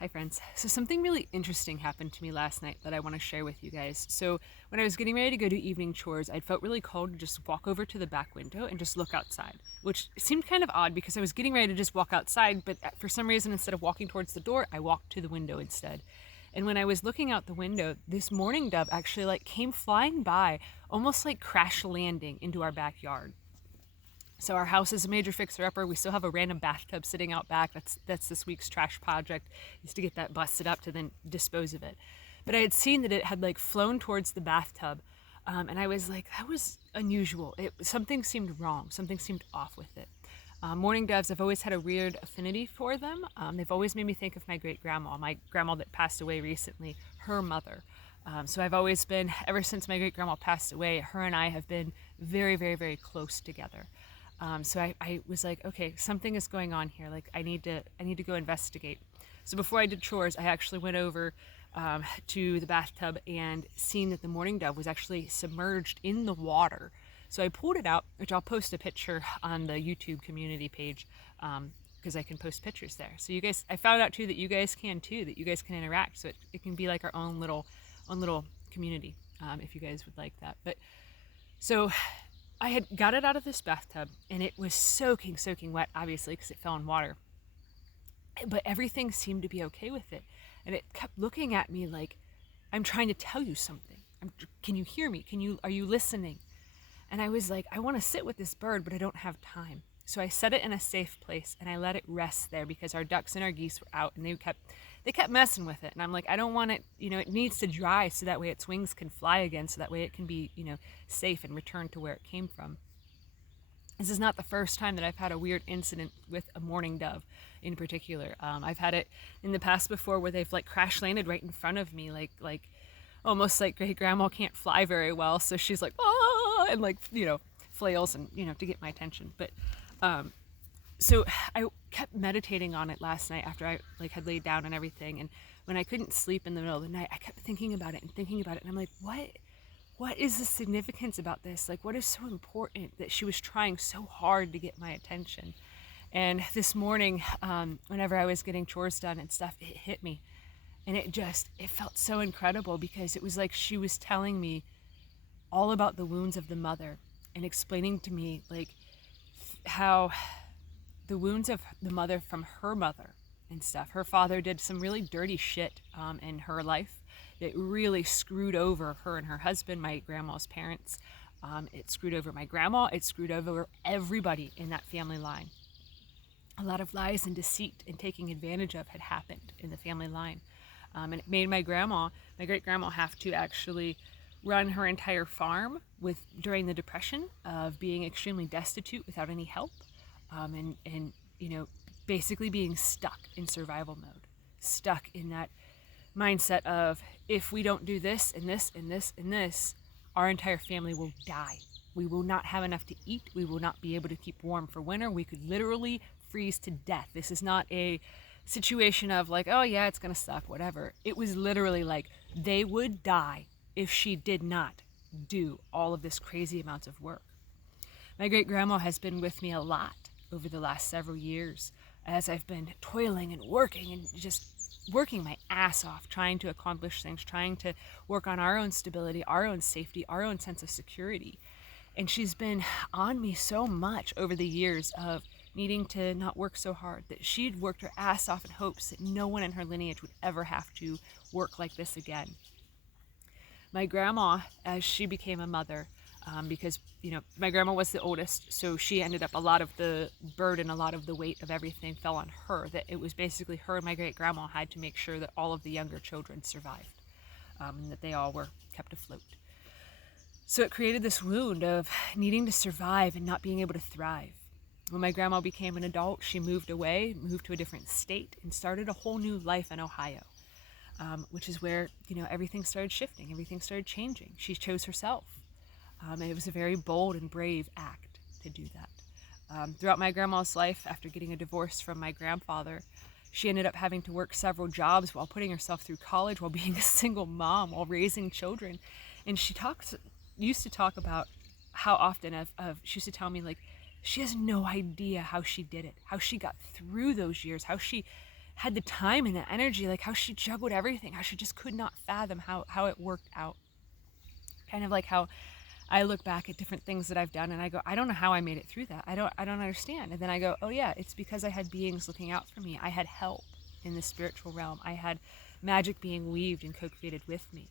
Hi, friends. So, something really interesting happened to me last night that I want to share with you guys. So, when I was getting ready to go do evening chores, I felt really called to just walk over to the back window and just look outside, which seemed kind of odd because I was getting ready to just walk outside, but for some reason, instead of walking towards the door, I walked to the window instead. And when I was looking out the window, this mourning dove actually came flying by, almost like crash landing into our backyard. So our house is a major fixer-upper. We still have a random bathtub sitting out back. That's this week's trash project, is to get that busted up to then dispose of it. But I had seen that it had flown towards the bathtub, and I was like, that was unusual. Something seemed wrong. Something seemed off with it. Mourning doves, I've always had a weird affinity for them. They've always made me think of my grandma that passed away recently, her mother. So I've always been, ever since my great grandma passed away, her and I have been very, very, very close together. So I was like, okay, something is going on here. I need to go investigate. So before I did chores, I actually went over to the bathtub and seen that the mourning dove was actually submerged in the water. So I pulled it out, which I'll post a picture on the YouTube community page, because I can post pictures there. So you guys, I found out too that you guys can too, that you guys can interact. So it can be like our own little community, if you guys would like that. But so I had got it out of this bathtub and it was soaking wet, obviously, because it fell in water. But everything seemed to be okay with it. And it kept looking at me like, I'm trying to tell you something. Can you hear me? Are you listening? And I was like, I want to sit with this bird, but I don't have time. So I set it in a safe place and I let it rest there because our ducks and our geese were out and they kept messing with it. And I'm like, I don't want it, it needs to dry so that way its wings can fly again, so that way it can be, safe and return to where it came from. This is not the first time that I've had a weird incident with a mourning dove in particular. I've had it in the past before where they've crash landed right in front of me, like almost like great grandma can't fly very well, so she's like, ah, and flails and to get my attention. But so I kept meditating on it last night after I had laid down and everything, and when I couldn't sleep in the middle of the night, I kept thinking about it, and I'm like, what is the significance about this? What is so important that she was trying so hard to get my attention? And this morning, whenever I was getting chores done and stuff, it hit me. And it felt so incredible because it was like she was telling me all about the wounds of the mother and explaining to me how the wounds of the mother from her mother and stuff. Her father did some really dirty shit in her life that really screwed over her and her husband, my grandma's parents. It screwed over my grandma. It screwed over everybody in that family line. A lot of lies and deceit and taking advantage of had happened in the family line. And it made my great grandma, have to actually run her entire farm during the Depression of being extremely destitute without any help, and basically being stuck in survival mode, stuck in that mindset of, if we don't do this and this and this and this, our entire family will die. We will not have enough to eat. We will not be able to keep warm for winter. We could literally freeze to death. This is not a situation of oh yeah, it's gonna suck, whatever. It was literally they would die if she did not do all of this crazy amounts of work. My great grandma has been with me a lot over the last several years as I've been toiling and working and just working my ass off, trying to accomplish things, trying to work on our own stability, our own safety, our own sense of security. And she's been on me so much over the years of needing to not work so hard, that she'd worked her ass off in hopes that no one in her lineage would ever have to work like this again. My grandma, as she became a mother, because my grandma was the oldest, so she ended up, a lot of the burden, a lot of the weight of everything fell on her. That it was basically her and my great grandma had to make sure that all of the younger children survived, and that they all were kept afloat. So it created this wound of needing to survive and not being able to thrive. When my grandma became an adult, she moved away, moved to a different state, and started a whole new life in Ohio, which is where everything started shifting, everything started changing. She chose herself. And it was a very bold and brave act to do that. Throughout my grandma's life, after getting a divorce from my grandfather, she ended up having to work several jobs while putting herself through college, while being a single mom, while raising children. And she used to talk about how often she used to tell me she has no idea how she did it, how she got through those years, how had the time and the energy, like how she juggled everything, how she just could not fathom how it worked out. Kind of like how I look back at different things that I've done and I go, I don't know how I made it through that. I don't understand. And then I go, oh yeah, it's because I had beings looking out for me. I had help in the spiritual realm. I had magic being weaved and co-created with me.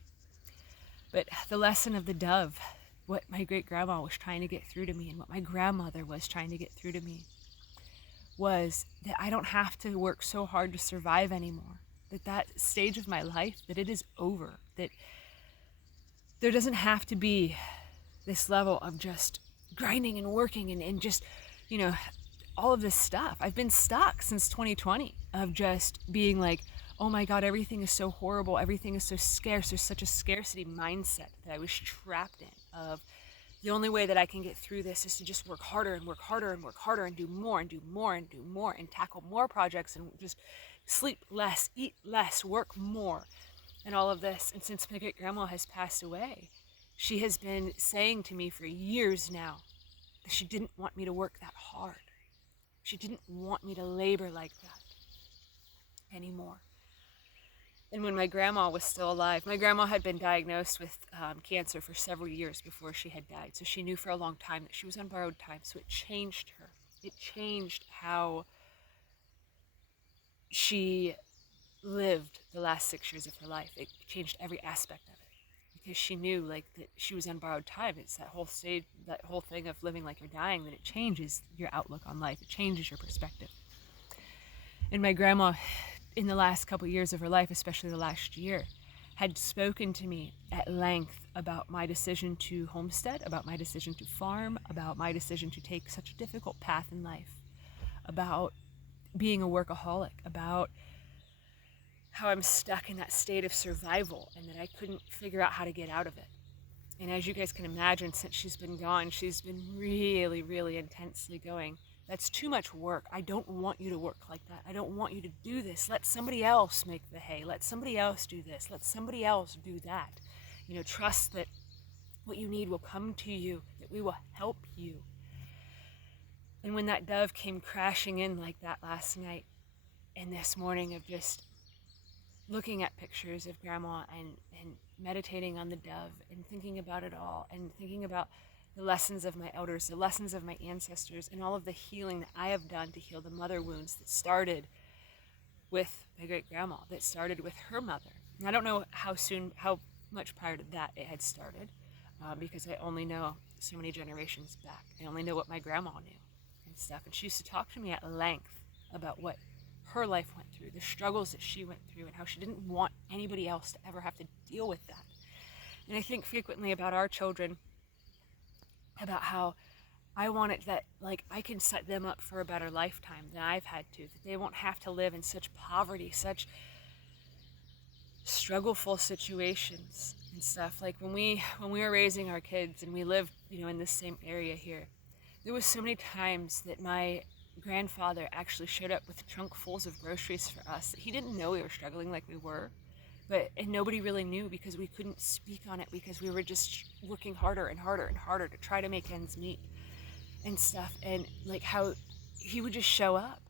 But the lesson of the dove, what my great grandma was trying to get through to me and what my grandmother was trying to get through to me, was that I don't have to work so hard to survive anymore. That stage of my life, that it is over. That there doesn't have to be this level of just grinding and working and just, all of this stuff. I've been stuck since 2020 of just being like, oh my God, everything is so horrible. Everything is so scarce. There's such a scarcity mindset that I was trapped in, of the only way that I can get through this is to just work harder and work harder and work harder and do more and do more and do more and tackle more projects and just sleep less, eat less, work more, and all of this. And since my great grandma has passed away, she has been saying to me for years now that she didn't want me to work that hard. She didn't want me to labor like that anymore. And when my grandma was still alive, my grandma had been diagnosed with cancer for several years before she had died. So she knew for a long time that she was on borrowed time. So it changed her. It changed how she lived the last 6 years of her life. It changed every aspect of it because she knew like that she was on borrowed time. It's that whole stage, that whole thing of living like you're dying, that it changes your outlook on life. It changes your perspective. And my grandma, in the last couple years of her life, especially the last year, had spoken to me at length about my decision to homestead, about my decision to farm, about my decision to take such a difficult path in life, about being a workaholic, about how I'm stuck in that state of survival and that I couldn't figure out how to get out of it. And as you guys can imagine, since she's been gone, she's been really, really intensely going, that's too much work. I don't want you to work like that. I don't want you to do this. Let somebody else make the hay. Let somebody else do this. Let somebody else do that. Trust that what you need will come to you, that we will help you. And when that dove came crashing in like that last night and this morning, of just looking at pictures of grandma and meditating on the dove and thinking about it all and thinking about the lessons of my elders, the lessons of my ancestors, and all of the healing that I have done to heal the mother wounds that started with my great grandma, that started with her mother. And I don't know how much prior to that it had started, because I only know so many generations back. I only know what my grandma knew and stuff. And she used to talk to me at length about what her life went through, the struggles that she went through, and how she didn't want anybody else to ever have to deal with that. And I think frequently about our children, about how I want it that, like, I can set them up for a better lifetime than I've had to, that they won't have to live in such poverty, such struggleful situations and stuff. Like when we were raising our kids and we lived, in this same area here, there was so many times that my grandfather actually showed up with trunk fulls of groceries for us that he didn't know we were struggling like we were. And nobody really knew because we couldn't speak on it, because we were just working harder and harder and harder to try to make ends meet and stuff. And like how he would just show up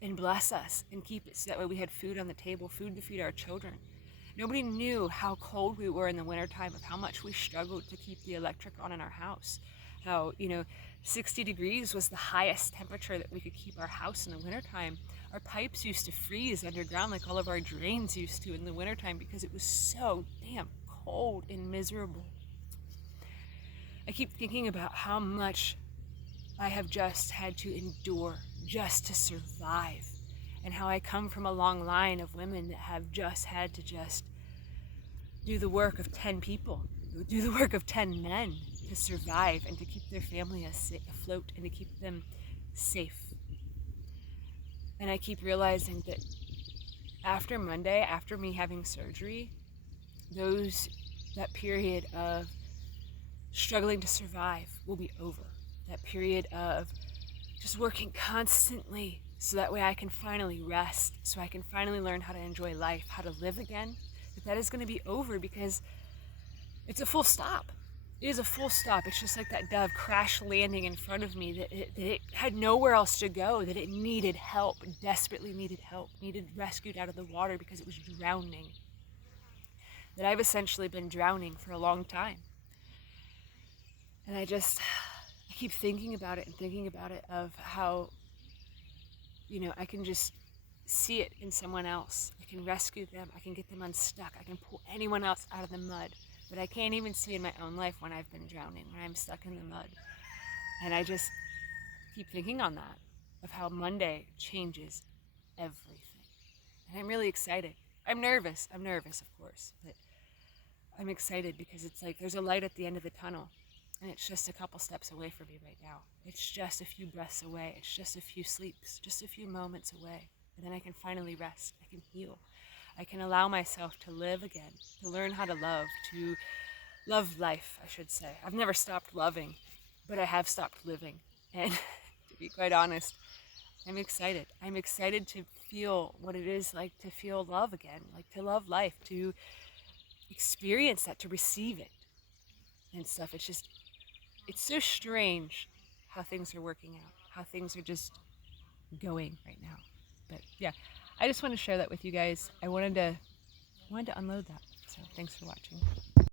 and bless us and keep it so that way we had food on the table, food to feed our children. Nobody knew how cold we were in the wintertime, of how much we struggled to keep the electric on in our house. How, 60 degrees was the highest temperature that we could keep our house in the wintertime. Our pipes used to freeze underground like all of our drains used to in the wintertime because it was so damn cold and miserable. I keep thinking about how much I have just had to endure just to survive, and how I come from a long line of women that have just had to just do the work of 10 people, do the work of 10 men to survive and to keep their family afloat and to keep them safe. And I keep realizing that after Monday, after me having surgery, that period of struggling to survive will be over. That period of just working constantly so that way I can finally rest, so I can finally learn how to enjoy life, how to live again, that is going to be over, because it's a full stop. It is a full stop. It's just like that dove crash landing in front of me, that it had nowhere else to go, that it needed help, desperately needed help, needed rescued out of the water because it was drowning. That I've essentially been drowning for a long time. And I keep thinking about it and thinking about it, of how, I can just see it in someone else. I can rescue them. I can get them unstuck. I can pull anyone else out of the mud. But I can't even see in my own life when I've been drowning, when I'm stuck in the mud. And I just keep thinking on that, of how Monday changes everything. And I'm really excited. I'm nervous. Of course. But I'm excited because it's like there's a light at the end of the tunnel. And it's just a couple steps away from me right now. It's just a few breaths away. It's just a few sleeps, just a few moments away. And then I can finally rest. I can heal. I can allow myself to live again, to learn how to love life, I should say. I've never stopped loving, but I have stopped living. And to be quite honest, I'm excited. I'm excited to feel what it is like to feel love again, like to love life, to experience that, to receive it and stuff. It's so strange how things are working out, how things are just going right now. But yeah, I just want to share that with you guys. I wanted to unload that. So thanks for watching.